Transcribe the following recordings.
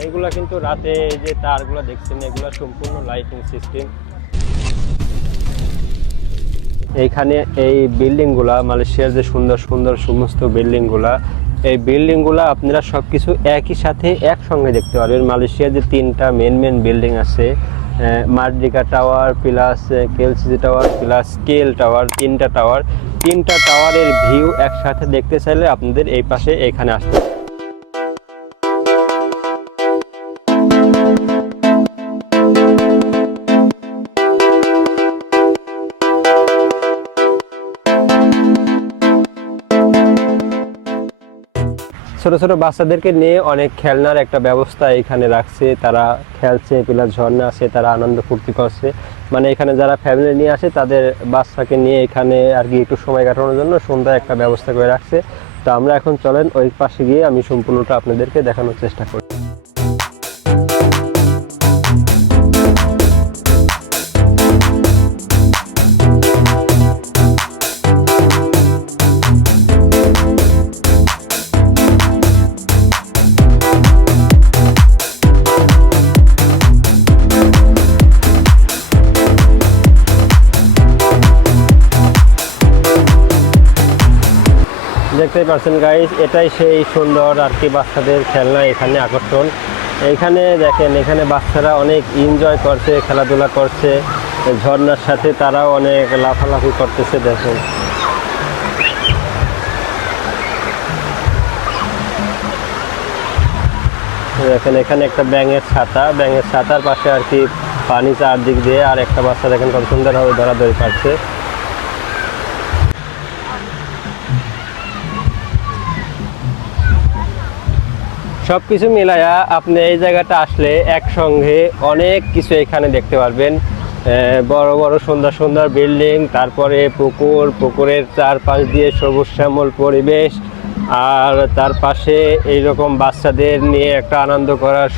এইগুলা কিন্তু রাতে যে তারগুলো দেখছেন এগুলো সম্পূর্ণ লাইটিং সিস্টেম এইখানে এই বিল্ডিংগুলা, মালয়েশিয়ার যে সুন্দর সুন্দর সমস্ত বিল্ডিংগুলা, এই বিল্ডিংগুলা আপনারা সব কিছু একই সাথে একসঙ্গে দেখতে পারবেন। মালয়েশিয়ার যে তিনটা মেন মেন বিল্ডিং আছে Merdeka tower plus KLCC tower plus scale tower, তিনটা টাওয়ার। তিনটা টাওয়ারের ভিউ একসাথে দেখতে চাইলে আপনাদের এই পাশে এখানে আসতে ছোট ছোট বাচ্চাদেরকে নিয়ে অনেক খেলনার একটা ব্যবস্থা এখানে রাখছে। তারা খেলছে প্লাস ঝর্ণা আছে, তারা আনন্দ ফুর্তি করছে। মানে এখানে যারা ফ্যামিলি নিয়ে আসে, তাদের বাচ্চাকে নিয়ে এখানে আর কি একটু সময় কাটানোর জন্য সুন্দর একটা ব্যবস্থা করে রাখছে। তো আমরা এখন চলেন, ওই পাশে গিয়ে আমি সম্পূর্ণটা আপনাদেরকে দেখানোর চেষ্টা করি। দেখতেই পাচ্ছেন গাইস এটাই সেই সুন্দর আর কি বাচ্চাদের খেলনা, এখানে আকর্ষণ। এখানে দেখেন, এখানে বাচ্চারা অনেক এনজয় করছে, খেলাধুলা করছে, ঝর্ণার সাথে তারাও অনেক লাফালাফি করতেছে, দেখেন। দেখেন, এখানে একটা ব্যাঙের ছাতা, ব্যাঙের ছাতার পাশে আর কি পানি চারদিক দিয়ে আর একটা বাচ্চা দেখেন কত সুন্দরভাবে ধরাধরি পাচ্ছে সব কিছু মিলায়া আপনি এই জায়গাটা আসলে একসঙ্গে অনেক কিছু এখানে দেখতে পারবেন। বড় বড় সুন্দর সুন্দর বিল্ডিং, তারপরে পুকুর, পুকুরের চারপাশ দিয়ে সবুজ শ্যামল পরিবেশ, আর তার পাশে এইরকম বাচ্চাদের নিয়ে একটা আনন্দ করার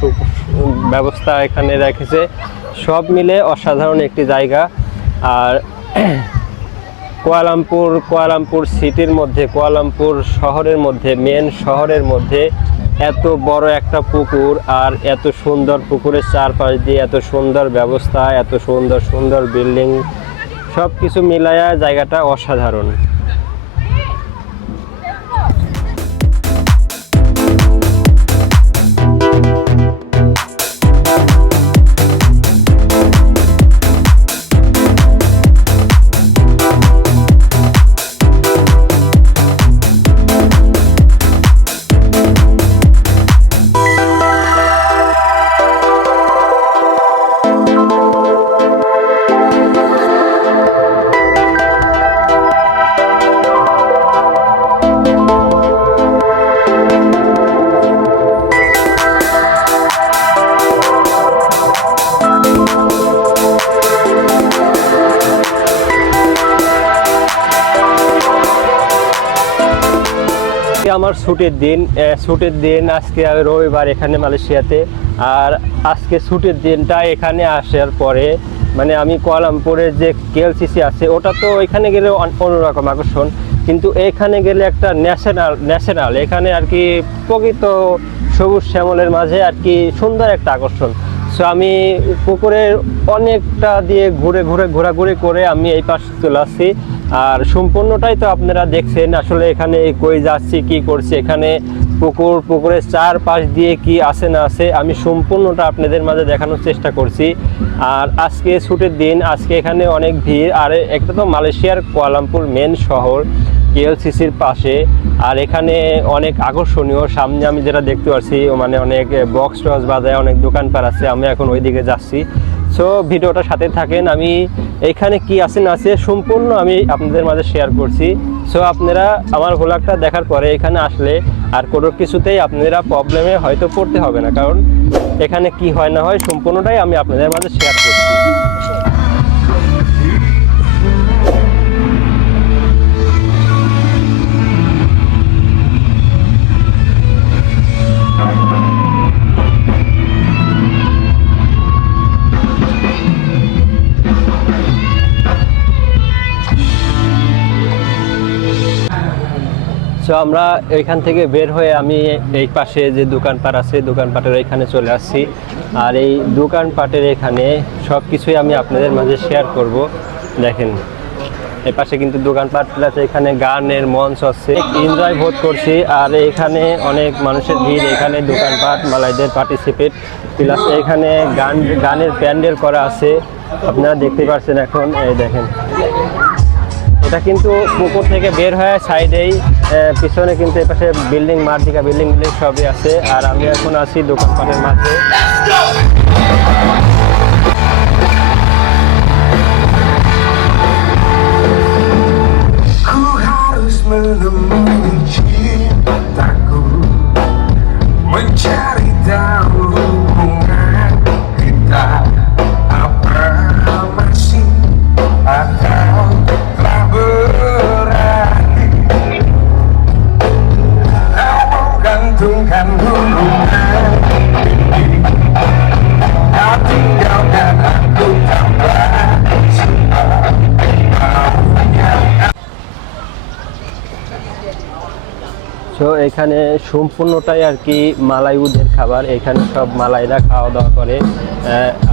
ব্যবস্থা এখানে রেখেছে। সব মিলে অসাধারণ একটি জায়গা। আর কুয়ালামপুর কুয়ালামপুর সিটির মধ্যে, কুয়ালামপুর শহরের মধ্যে, মেন শহরের মধ্যে এত বড় একটা পুকুর আর এত সুন্দর পুকুরের চারপাশ দিয়ে এত সুন্দর ব্যবস্থা, এত সুন্দর সুন্দর বিল্ডিং সব কিছু মিলায়া জায়গাটা অসাধারণ। আমার ছুটির দিন ছুটির দিন আজকে রবিবার এখানে মালয়েশিয়াতে। আর আজকে ছুটির দিনটা এখানে আসার পরে মানে আমি কোয়ালামপুরের যে কেএলসিসি আছে, ওটা তো এখানে গেলে অন- অন্যরকম আকর্ষণ। কিন্তু এখানে গেলে একটা ন্যাশনাল ন্যাশনাল এখানে আর কি প্রকৃত সবুজ শ্যামলের মাঝে আর কি সুন্দর একটা আকর্ষণ। সো আমি পুকুরের অনেকটা দিয়ে ঘুরে ঘুরে ঘোরাঘুরি করে আমি এই পাশে চলে আসছি। আর সম্পূর্ণটাই তো আপনারা দেখছেন, আসলে এখানে কই যাচ্ছি, কি করছি, এখানে পুকুর, পুকুরের চার পাশ দিয়ে কি আছে না আছে, আমি সম্পূর্ণটা আপনাদের মাঝে দেখানোর চেষ্টা করছি। আর আজকে ছুটির দিন, আজকে এখানে অনেক ভিড়, আর একটা তো মালয়েশিয়ার কুয়ালামপুর মেন শহর। কেএলসিসির পাশে। আর এখানে অনেক আকর্ষণীয়, সামনে আমি যেটা দেখতে পাচ্ছি মানে অনেক বক্স টক্স বাজায়, অনেক দোকানপাট আছে, আমি এখন ওইদিকে যাচ্ছি। সো ভিডিওটা সাথে থাকেন, আমি এখানে কি আছে না আছে সম্পূর্ণ আমি আপনাদের মাঝে শেয়ার করছি। সো আপনারা আমার ভ্লগটা দেখার পরে এখানে আসলে আর কোনো কিছুতেই আপনারা প্রবলেমে হয়তো পড়তে হবে না, কারণ এখানে কি হয় না হয় সম্পূর্ণটাই আমি আপনাদের মাঝে শেয়ার করছি। সো আমরা এখান থেকে বের হয়ে আমি এই পাশে যে দোকানপাট আছে, দোকানপাটের এখানে চলে আসছি। আর এই দোকানপাটের এখানে সব কিছুই আমি আপনাদের মাঝে শেয়ার করব। দেখেন, এই পাশে কিন্তু দোকানপাট প্লাস এখানে গানের মঞ্চ আছে। এনজয় বোধ করছি। আর এখানে অনেক মানুষের ভিড়। এখানে দোকানপাট, মালাইদের পার্টিসিপেট প্লাস এখানে গান, গানের প্যান্ডেল করা আছে। আপনারা দেখতে পাচ্ছেন এখন, এই দেখেন। এটা কিন্তু পুকুর থেকে বের হয়ে সাইডেই পিছনে কিন্তু এপাশে বিল্ডিং মার্জিকা বিল্ডিং বিল্ডিং সবই আছে। আর আমি এখন আছি দোকানপাটের মাঝে এখানে সম্পূর্ণটাই আর কি মালাইউদের খাবার। এখানে সব মালাইরা খাওয়া দাওয়া করে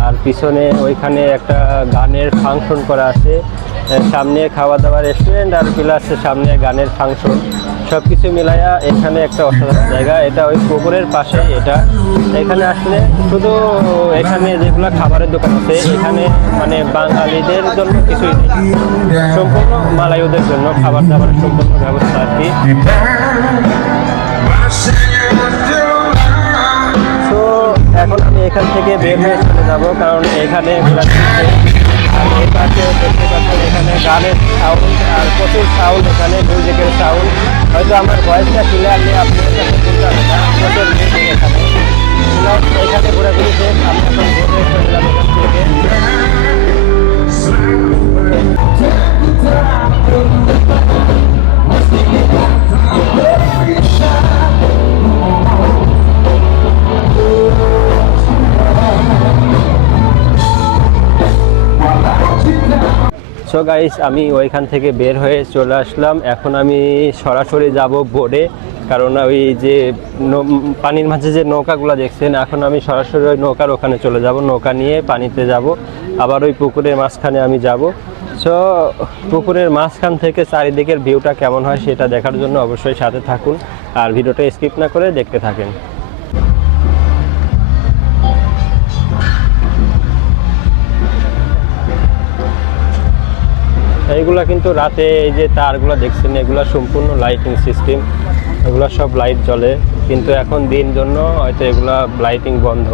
আর পিছনে ওইখানে একটা গানের ফাংশন করা আছে। সামনে খাওয়া দাওয়া রেস্টুরেন্ট আর প্লাস সামনে গানের ফাংশন সব কিছু মিলাইয়া এখানে একটা অসাধারণ জায়গা। এটা ওই পুকুরের পাশে এটা। এখানে আসলে শুধু এখানে যেগুলো খাবারের দোকান আছে, এখানে মানে বাঙালিদের জন্য কিছুই নেই। সম্পূর্ণ মালাইউদের জন্য খাবার দাবারের সম্পূর্ণ ব্যবস্থা আর কি। এখন আমি এখান থেকে বের হয়ে চলে যাব, কারণ এখানে আর এই পাশে দেখতে পাচ্ছেন এখানে গানের সাউন্ড আর প্রচুর সাউন্ড এখানে মিউজিকের সাউন্ড হয়তো আমার ভয়েসটা ক্লিয়ারলি আপনাদের কাছে শুনতে না প্রচুর মিউজিক এখানে এখানে ঘোরাঘুরিতে আমি এখন বের চলে এখান থেকে গাইস আমি ওইখান থেকে বের হয়ে চলে আসলাম। এখন আমি সরাসরি যাব বোর্ডে, কারণ ওই যে পানির মাঝে যে নৌকাগুলো দেখছেন, এখন আমি সরাসরি ওই নৌকার ওখানে চলে যাব, নৌকা নিয়ে পানিতে যাব। আবার ওই পুকুরের মাঝখানে আমি যাব। সো পুকুরের মাঝখান থেকে চারিদিকের ভিউটা কেমন হয় সেটা দেখার জন্য অবশ্যই সাথে থাকুন। আর ভিডিওটা স্কিপ না করে দেখতে থাকেন। এইগুলা কিন্তু রাতে এই যে তারগুলো দেখছেন, এগুলো সম্পূর্ণ লাইটিং সিস্টেম এগুলো সব লাইট জ্বলে। কিন্তু এখন দিন জন্য হয়তো এগুলা লাইটিং বন্ধ।